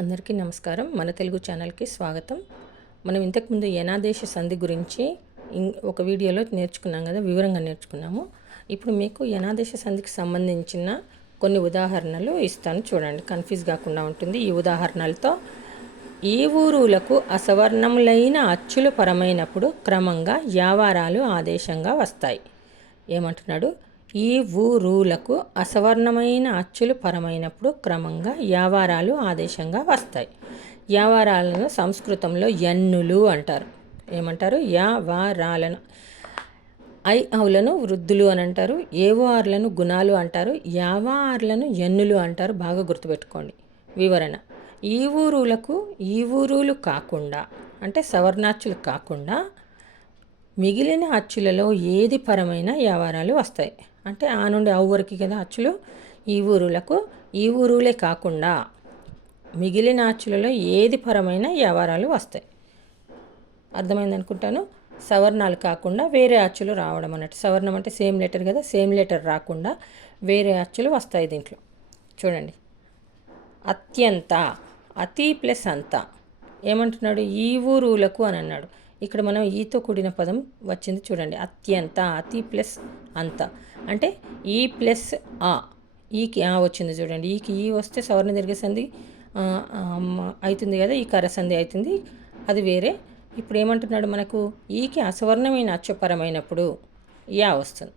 అందరికీ నమస్కారం. మన తెలుగు ఛానల్కి స్వాగతం. మనం ఇంతకుముందు యనాదేశ సంధి గురించి ఒక వీడియోలో నేర్చుకున్నాం కదా వివరంగా నేర్చుకున్నాము. ఇప్పుడు మీకు యనాదేశ సంధికి సంబంధించిన కొన్ని ఉదాహరణలు ఇస్తాను చూడండి. కన్ఫ్యూజ్ కాకుండా ఉంటుంది. ఈ ఉదాహరణలతో ఈ ఊరులకు అసవర్ణములైన అచ్చులు పరమైనప్పుడు క్రమంగా యావారాలు ఆదేశంగా వస్తాయి. ఏమంటున్నాడు? ఈ ఊరులకు అసవర్ణమైన అచ్చులు పరమైనప్పుడు క్రమంగా యావారాలు ఆదేశంగా వస్తాయి. యావారాలను సంస్కృతంలో ఎన్నులు అంటారు. ఏమంటారు? యావారాలను. ఐ అవులను వృద్ధులు అని అంటారు. ఏవోఆర్లను గుణాలు అంటారు. యావార్లను ఎన్నులు అంటారు. బాగా గుర్తుపెట్టుకోండి. వివరణ. ఈ ఊరులకు ఈ ఊరులు కాకుండా అంటే సవర్ణాచులు కాకుండా మిగిలిన అచ్చులలో ఏది పరమైన వ్యవహారాలు వస్తాయి? అంటే ఆ నుండి ఆ ఊరికి కదా అచ్చులు. ఈ ఊరులకు ఈ ఊరులే కాకుండా మిగిలిన అచ్చులలో ఏది పరమైన వ్యవహారాలు వస్తాయి? అర్థమైంది అనుకుంటాను. సవర్ణాలు కాకుండా వేరే అచ్చులు రావడం అన్నట్టు. సవర్ణం అంటే సేమ్ లెటర్ కదా సేమ్ లెటర్ రాకుండా వేరే అచ్చులు వస్తాయి దీంట్లో. చూడండి. అత్యంత అతి ప్లస్ అంత. ఏమంటున్నాడు? ఈ ఊరులకు అని అన్నాడు. ఇక్కడ మనం ఈతో కూడిన పదం వచ్చింది చూడండి. అత్యంత అతి ప్లస్ అంత. అంటే ఈ ప్లస్ ఆ ఈకి ఆ వచ్చింది చూడండి. ఈకి ఈ వస్తే సవర్ణ దీర్ఘసంధి అవుతుంది కదా ఈ కరసంధి అవుతుంది. అది వేరే. ఇప్పుడు ఏమంటున్నాడు మనకు? ఈకి అసవర్ణమైన అచ్చపరమైనప్పుడు యా వస్తుంది.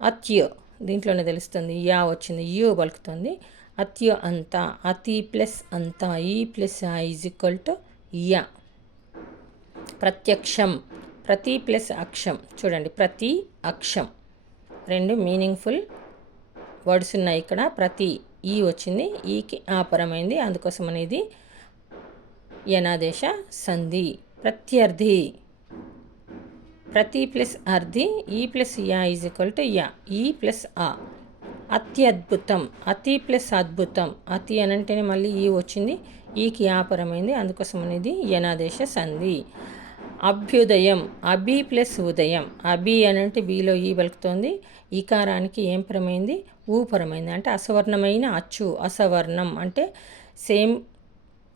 అత్యో దీంట్లోనే తెలుస్తుంది. యా వచ్చింది యో పలుకుతుంది. అత్యో అంత అతి ప్లస్ అంత ఈ ప్లస్ ఆ ఈజ్ ఈక్వల్ టు యా. ప్రత్యక్షం. ప్రతి ప్లస్ అక్షం. చూడండి ప్రతి అక్షం. రెండు మీనింగ్ఫుల్ వర్డ్స్ ఉన్నాయి ఇక్కడ. ప్రతి ఈ వచ్చింది ఈకి ఆపరమైంది. అందుకోసం అనేది యనాదేశ సంధి. ప్రత్యర్థి. ప్రతి ప్లస్ అర్ధి ఈ ప్లస్ యా ఈజ్ ఈక్వల్ టు యా. ఈ ప్లస్ ఆ అత్యద్భుతం అతి ప్లస్ అద్భుతం. అతి అని అంటేనే మళ్ళీ ఈ వచ్చింది ఈకి ఆపరమైంది. అందుకోసం అనేది యనాదేశ సంధి. అభ్యుదయం అభి ప్లస్ ఉదయం. అభి అని అంటే బిలో ఈ పలుకుతోంది. ఈకారానికి ఏం పరమైంది? ఊ పరమైంది. అంటే అసవర్ణమైన అచ్చు అసవర్ణం అంటే సేమ్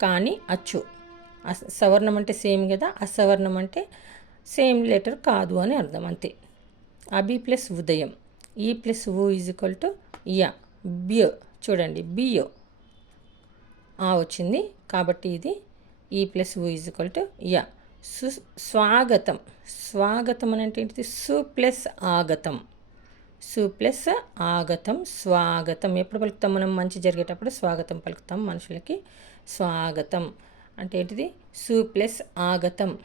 కానీ అచ్చు. అస సవర్ణం అంటే సేమ్ కదా? అసవర్ణం అంటే సేమ్ లెటర్ కాదు అని అర్థం అంతే. అభి ప్లస్ ఉదయం. ఈ ప్లస్ ఊ ఈజ్ ఈక్వల్ టు యా. బియో. చూడండి. బియో. ఆ వచ్చింది. కాబట్టి ఇది ఈ ప్లస్ ఊ ఈజ్ ఈక్వల్ టు యా. సు స్వాగతం. స్వాగతం అని అంటే ఏంటిది? సు ప్లస్ ఆగతం. సు ప్లస్ ఆగతం స్వాగతం. ఎప్పుడు పలుకుతాం మనం? మంచి జరిగేటప్పుడు స్వాగతం పలుకుతాం మనుషులకి. స్వాగతం అంటే ఏంటిది? సు ప్లస్ ఆగతం.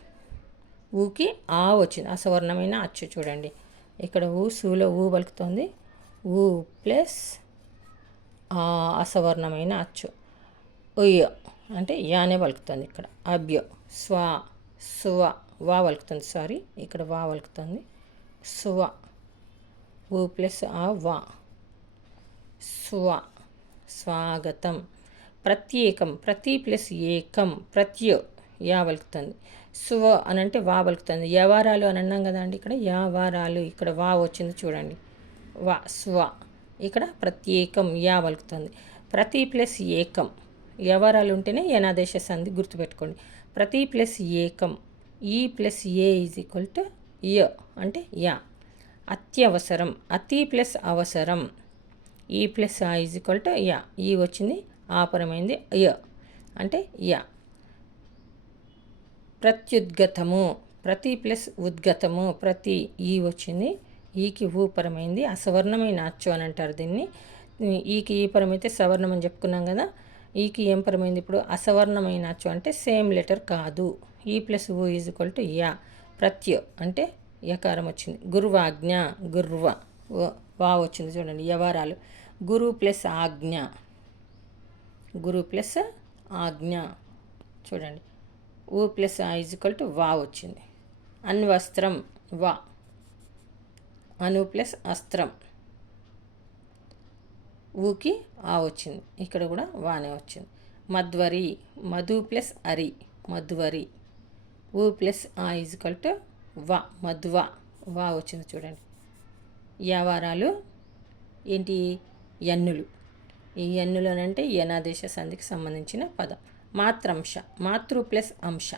ఊకి ఆ వచ్చింది. అసవర్ణమైన అచ్చు చూడండి. ఇక్కడ ఊ సూలో ఊ పలుకుతోంది. ఊ ప్లస్ ఆ అసవర్ణమైన అచ్చు. ఉయ్య అంటే యానే పలుకుతుంది ఇక్కడ. అభ్య. స్వా సువ వా వలుకుతుంది సారీ ఇక్కడ వా వలుకుతుంది. సువ. ఊ ప్లస్ ఆ వా. స్వ. స్వాగతం. ప్రత్యేకం. ప్రతి ప్లస్ ఏకం. ప్రత్య. యా వలుకుతుంది. సువ అని అంటే వా వలుకుతుంది. యవారాలు అని అన్నాం కదండి ఇక్కడ. యావారాలు. ఇక్కడ వా వచ్చింది చూడండి. వా స్వ. ఇక్కడ ప్రత్యేకం. యా వలుకుతుంది. ప్రతి ప్లస్ ఏకం. యవరాలు ఉంటేనే యనాదేశ సంధి గుర్తుపెట్టుకోండి. ప్రతి ప్లస్ ఏకం ఈ ప్లస్ ఏ ఈజ్ ఈక్వల్ టు య అంటే యా. అత్యవసరం అతి ప్లస్ అవసరం. ఈ ప్లస్ ఆ ఈజ్ ఈక్వల్ టు యా. ఈ వచ్చింది ఆపరమైంది య అంటే యా. ప్రత్యుద్గతము ప్రతి ప్లస్ ఉద్గతము ప్రతి ఈ వచ్చింది ఈకి ఊ పరమైంది అసవర్ణమైన అచ్చు అని అంటారు దీన్ని. ఈకి ఈ పరమైతే సవర్ణం అని చెప్పుకున్నాం కదా ఈకి ఏం పరమైంది? ఇప్పుడు అసవర్ణమైన అచ్చు అంటే సేమ్ లెటర్ కాదు. ఈ ప్లస్ ఓ ఈజ్ ఈక్వల్ టు యా. ప్రత్యు అంటే యకారం వచ్చింది. గురువాజ్ఞ గుర్వ వా వచ్చింది చూడండి. యవరాలు. గురు ప్లస్ ఆజ్ఞ. గురు ప్లస్ ఆజ్ఞ. చూడండి. ఊ ప్లస్ ఆ ఈజ్వల్ టు వా వచ్చింది. అన్వస్త్రం వా. అను ప్లస్ అస్త్రం. ఊకి ఆ వచ్చింది. ఇక్కడ కూడా వానే వచ్చింది. మధ్వరి మధు ప్లస్ అరి మధువరి. ఊ ప్లస్ ఆ ఈజ్వల్ టు వా మధ్వ. వా వచ్చింది చూడండి. వ్యావారాలు ఏంటి? ఎన్నులు ఈ ఎన్నులు అని అంటే యనాదేశ సంధికి సంబంధించిన పదం. మాత్రంశ మాతృ ప్లస్ అంశ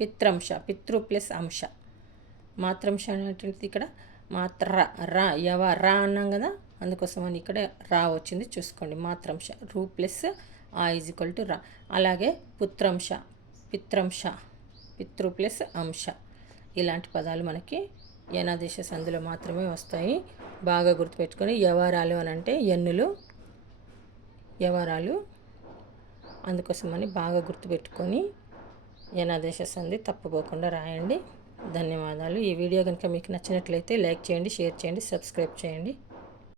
పిత్రంశ పితృ ప్లస్ అంశ. మాత్రంశ అనేటువంటిది ఇక్కడ. మాత్ర రా యవ రా అన్నాం కదా? అందుకోసం అని ఇక్కడ రా వచ్చింది చూసుకోండి. మాత్రంశ రూ ప్లస్ ఆ ఈజ్ ఈక్వల్ టు రా. అలాగే పుత్రంశ పిత్రంశ పితృ ప్లస్ అంశ. ఇలాంటి పదాలు మనకి యనాదేశ సంధిలో మాత్రమే వస్తాయి. బాగా గుర్తుపెట్టుకొని యవరాలు అని అంటే ఎన్నులు యవరాలు. అందుకోసమని బాగా గుర్తుపెట్టుకొని యనాదేశ సంధి తప్పుకోకుండా రాయండి. ధన్యవాదాలు. ఈ వీడియో కనుక మీకు నచ్చినట్లయితే లైక్ చేయండి షేర్ చేయండి సబ్స్క్రైబ్ చేయండి.